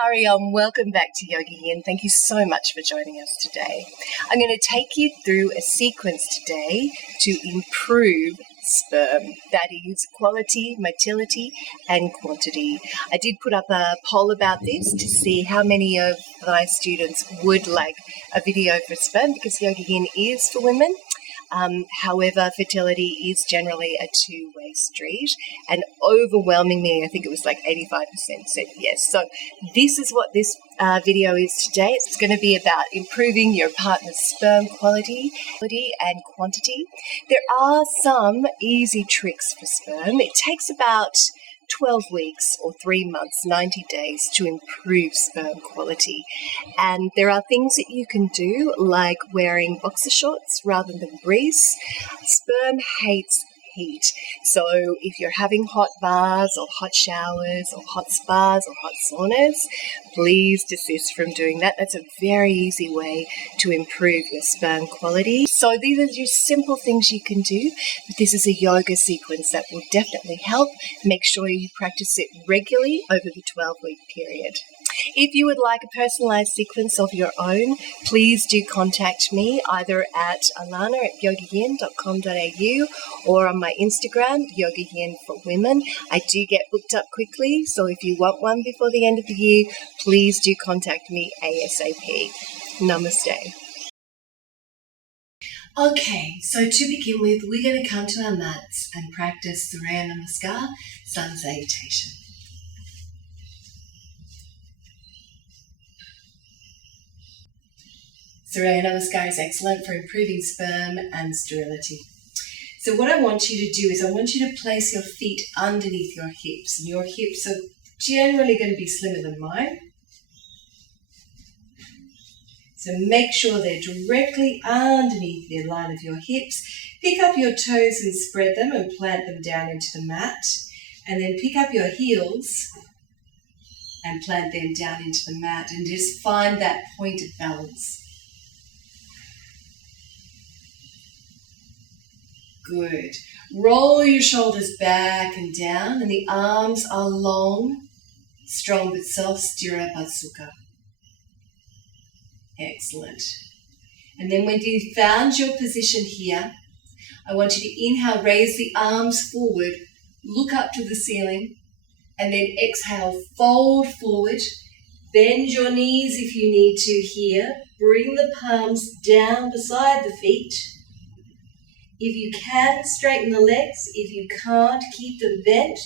Welcome back to YogaYin. Thank you so much for joining us today. I'm going to take you through a sequence today to improve sperm, that is quality, motility and quantity. I did put up a poll about this to see how many of my students would like a video for sperm because YogaYin is for women. However, fertility is generally a two-way street, and overwhelmingly, I think it was like 85% said yes. So this is what this video is today. It's going to be about improving your partner's sperm quality and quantity. There are some easy tricks for sperm. It takes about 12 weeks or 3 months, 90 days to improve sperm quality. And there are things that you can do like wearing boxer shorts rather than briefs. Sperm hates heat. So if you're having hot baths or hot showers or hot spas or hot saunas, please desist from doing that. That's a very easy way to improve your sperm quality. So these are just simple things you can do, but this is a yoga sequence that will definitely help. Make sure you practice it regularly over the 12-week period. If you would like a personalized sequence of your own, please do contact me either at allannah@yogayin.com.au or on my Instagram, YogaYin for Women. I do get booked up quickly, so if you want one before the end of the year, please do contact me ASAP. Namaste. Okay, so to begin with, we're going to come to our mats and practice Surya Namaskar, sun salutation. Surya Namaskar is excellent for improving sperm and sterility. So what I want you to do is I want you to place your feet underneath your hips. And your hips are generally going to be slimmer than mine. So make sure they're directly underneath the line of your hips. Pick up your toes and spread them and plant them down into the mat. And then pick up your heels and plant them down into the mat. And just find that point of balance. Good. Roll your shoulders back and down, and the arms are long, strong but soft, Sthira Badsukha. Excellent. And then when you've found your position here, I want you to inhale, raise the arms forward, look up to the ceiling, and then exhale, fold forward, bend your knees if you need to here, bring the palms down beside the feet. If you can, straighten the legs. If you can't, keep them bent.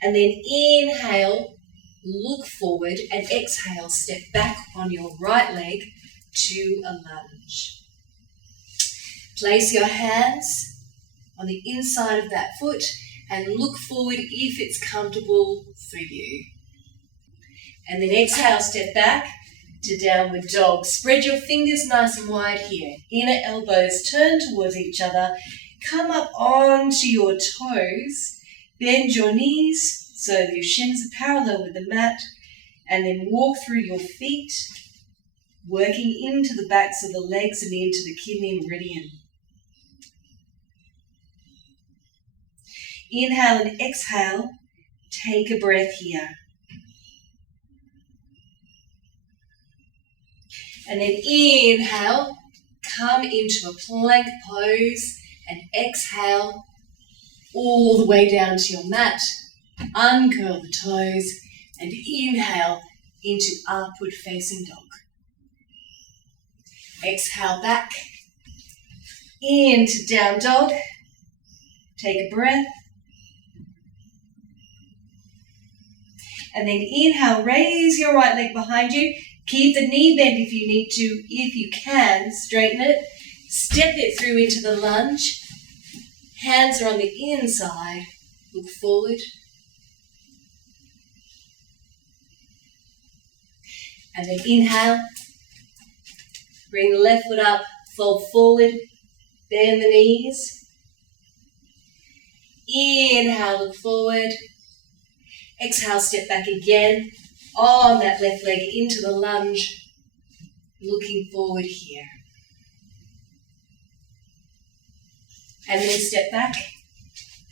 And then inhale, look forward, and exhale, step back on your right leg to a lunge. Place your hands on the inside of that foot and look forward if it's comfortable for you. And then exhale, step back to downward dog. Spread your fingers nice and wide here. Inner elbows turn towards each other. Come up onto your toes. Bend your knees so your shins are parallel with the mat. And then walk through your feet, working into the backs of the legs and into the kidney meridian. Inhale and exhale. Take a breath here. And then inhale, come into a plank pose and exhale all the way down to your mat. Uncurl the toes and inhale into upward facing dog. Exhale back into down dog. Take a breath. And then inhale, raise your right leg behind you. Keep the knee bend if you need to. If you can, straighten it. Step it through into the lunge. Hands are on the inside. Look forward. And then inhale. Bring the left foot up. Fold forward. Bend the knees. Inhale, look forward. Exhale, step back again. On that left leg into the lunge, looking forward here. And then step back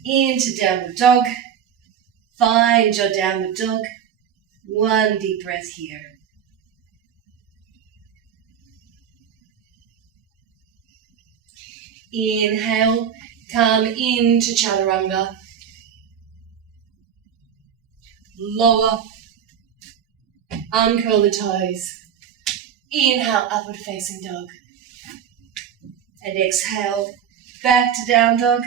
into downward dog. Find your downward dog. One deep breath here. Inhale, come into chaturanga. Lower, uncurl the toes. Inhale, upward facing dog. And exhale, back to down dog.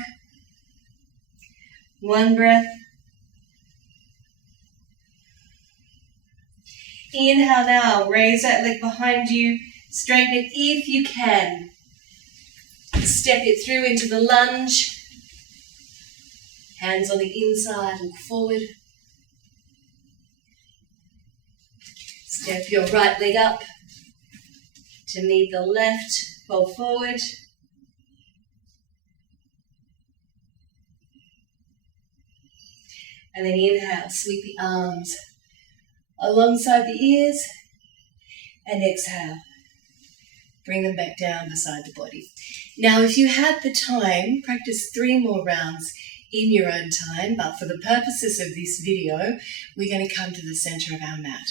One breath. Inhale now, raise that leg behind you, straighten it if you can. Step it through into the lunge. Hands on the inside, look forward. Step your right leg up to meet the left, fold forward. And then inhale, sweep the arms alongside the ears. And exhale, bring them back down beside the body. Now, if you had the time, practice 3 more rounds in your own time, but for the purposes of this video, we're going to come to the center of our mat.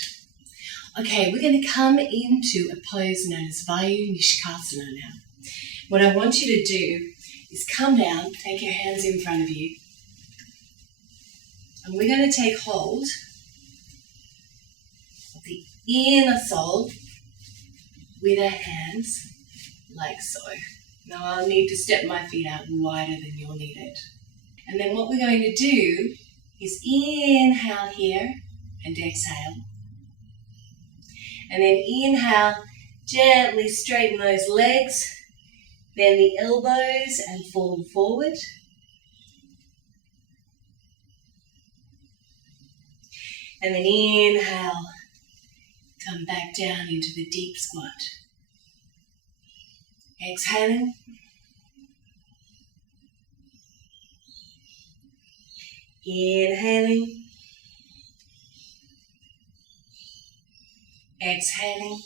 Okay, we're going to come into a pose known as Vayu nishkasana now. What I want you to do is come down, take your hands in front of you, and we're going to take hold of the inner sole with our hands like so. Now I'll need to step my feet out wider than you'll need it. And then what we're going to do is inhale here and exhale. And then inhale, gently straighten those legs, bend the elbows and fall forward. And then inhale, come back down into the deep squat. Exhaling. Inhaling. Exhaling.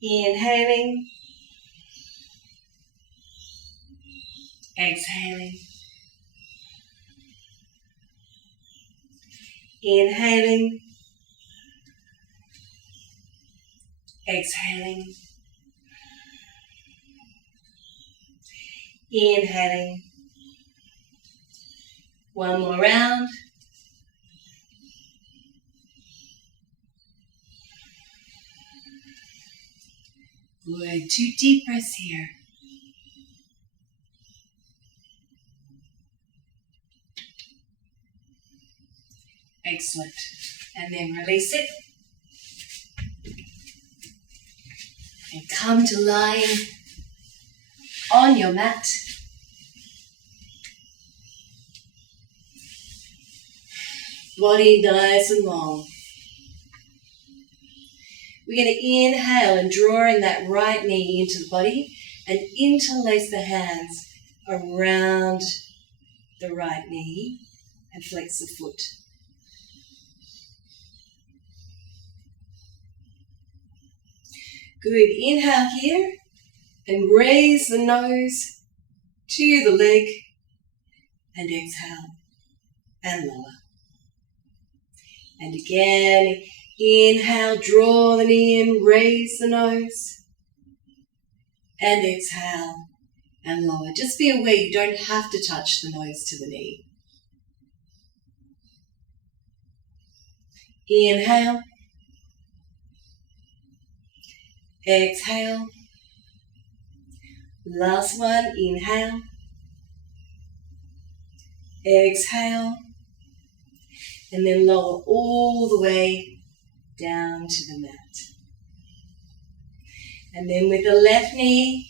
Inhaling. Exhaling. Inhaling. Exhaling. Inhaling. One more round. Good. 2 deep breaths here. Excellent. And then release it. And come to lying on your mat. Body nice and long. We're going to inhale and draw in that right knee into the body and interlace the hands around the right knee and flex the foot. Good. Inhale here and raise the nose to the leg and exhale and lower. And again, inhale, draw the knee in, raise the nose and exhale and lower. Just be aware you don't have to touch the nose to the knee. Inhale. Exhale. Last one, inhale. Exhale. And then lower all the way down to the mat. And then with the left knee,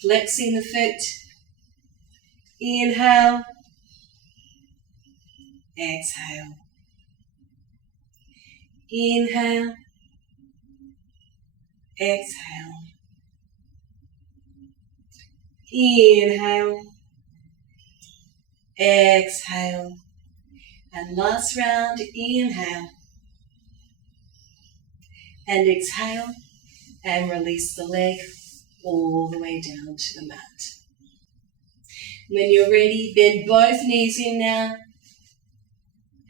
flexing the foot. Inhale. Exhale. Inhale. Exhale. Inhale. Exhale. And last round, inhale. And exhale. And release the leg all the way down to the mat. When you're ready, bend both knees in now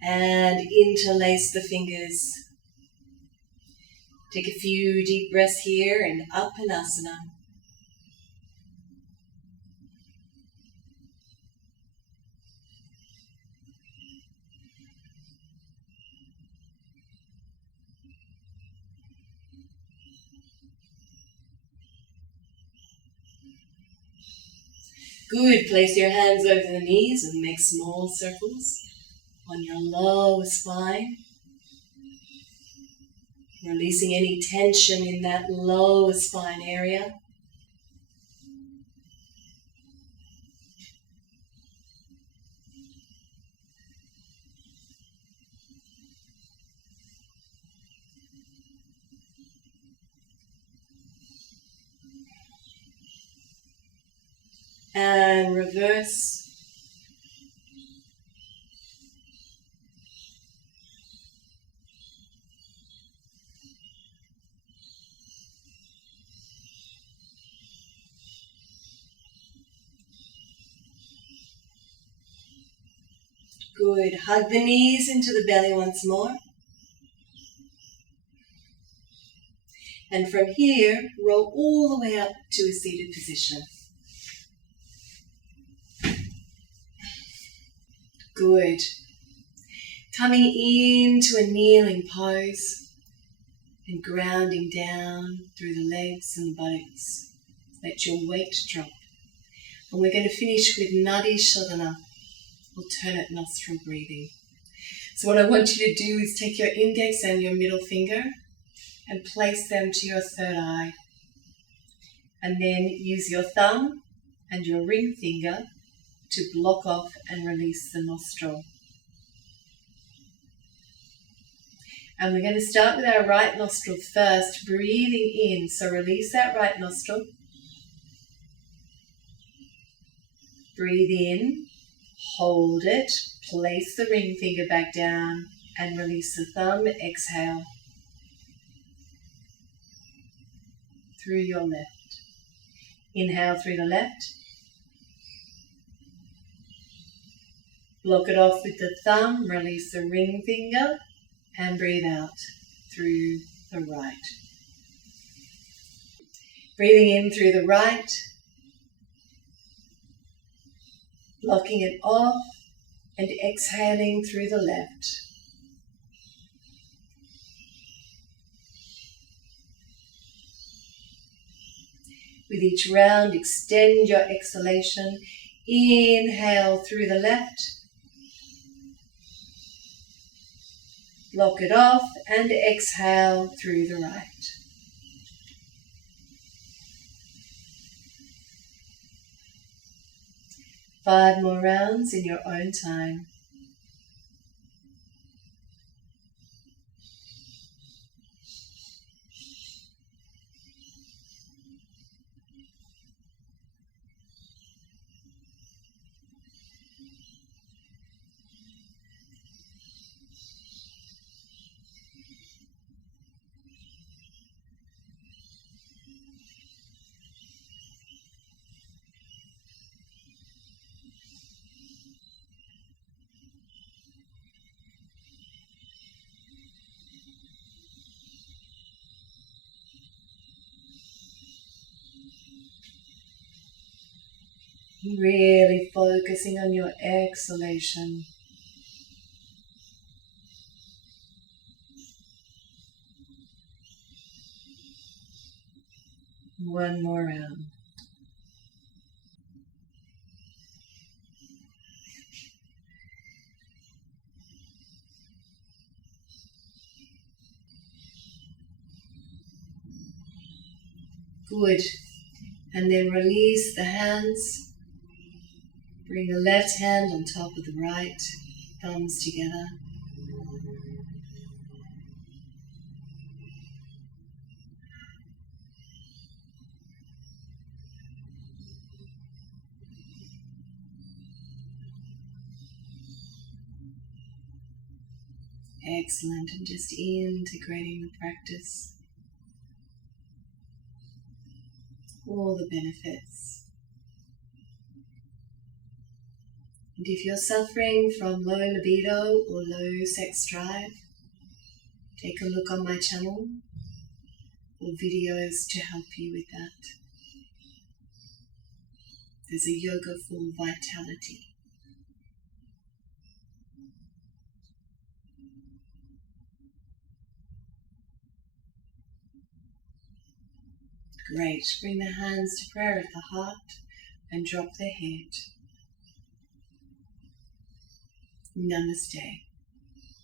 and interlace the fingers. Take a few deep breaths here in Uppanasana. Good. Place your hands over the knees and make small circles on your lower spine. Releasing any tension in that lower spine area. And reverse. Good. Hug the knees into the belly once more. And from here, roll all the way up to a seated position. Good. Coming into a kneeling pose and grounding down through the legs and the buttocks. Let your weight drop. And we're going to finish with Nadi Shodhana, alternate nostril breathing. So what I want you to do is take your index and your middle finger and place them to your third eye. And then use your thumb and your ring finger to block off and release the nostril. And we're going to start with our right nostril first, breathing in. So release that right nostril. Breathe in, hold it, place the ring finger back down and release the thumb. Exhale through your left. Inhale through the left. Block it off with the thumb, release the ring finger, and breathe out through the right. Breathing in through the right, blocking it off, and exhaling through the left. With each round, extend your exhalation. Inhale through the left. Block it off and exhale through the right. Five more rounds in your own time. Really focusing on your exhalation. One more round. Good. And then release the hands. Bring the left hand on top of the right, thumbs together. Excellent, and just integrating the practice. All the benefits. And if you're suffering from low libido or low sex drive, take a look on my channel for videos to help you with that. There's a yoga for vitality. Great. Bring the hands to prayer of the heart and drop the head. Namaste.